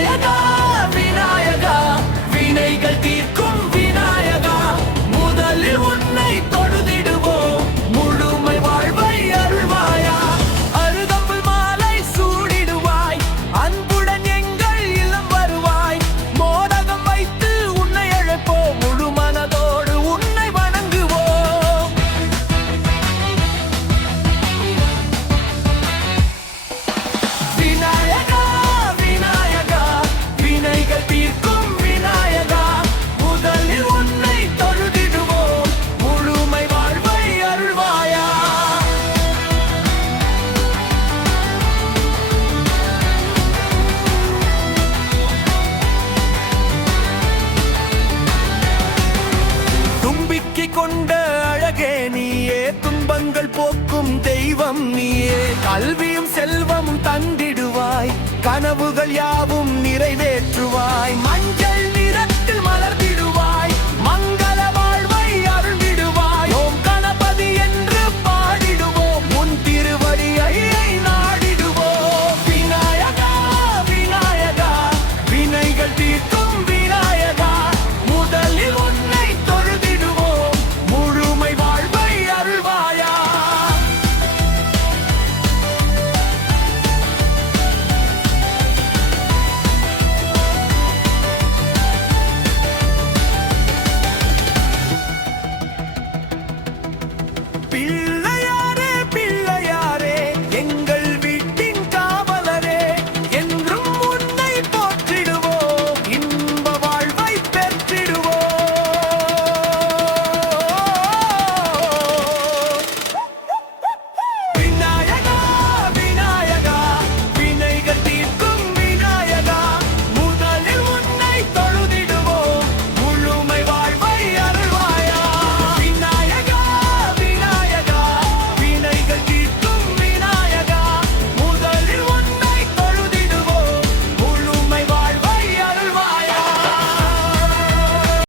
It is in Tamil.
விநாயகா விநாயகா வினைகள் தீர்க்கும் விநாயகா முதலில் உன்னை தொழுதிடுவோம் முழுமை வாழ்வை அருள்வாயா அருகம்புல் மாலை சூடிடுவாய் அன்புடன் எங்கள் இல்லம் வருவாய் மோதகம் வைத்து உன்னை அழைப்போம் முழு மனதோடு உன்னை வணங்குவோம் விநாயகா விநாயகா வினைகள் தீர்க்கும் விநாயகா முதலில் உன்னை தொழுதிடுவோம் முழுமை வாழ்வை அருள்வாயா தும்பிக்கை கொண்ட அழகே நீயே துன்பங்கள் போக்கும் தெய்வம் நீயே கல்வியும் செல்வமும் தந்திடுவாய் கனவுகள் யாவும் நிறைவேற்றுவாய்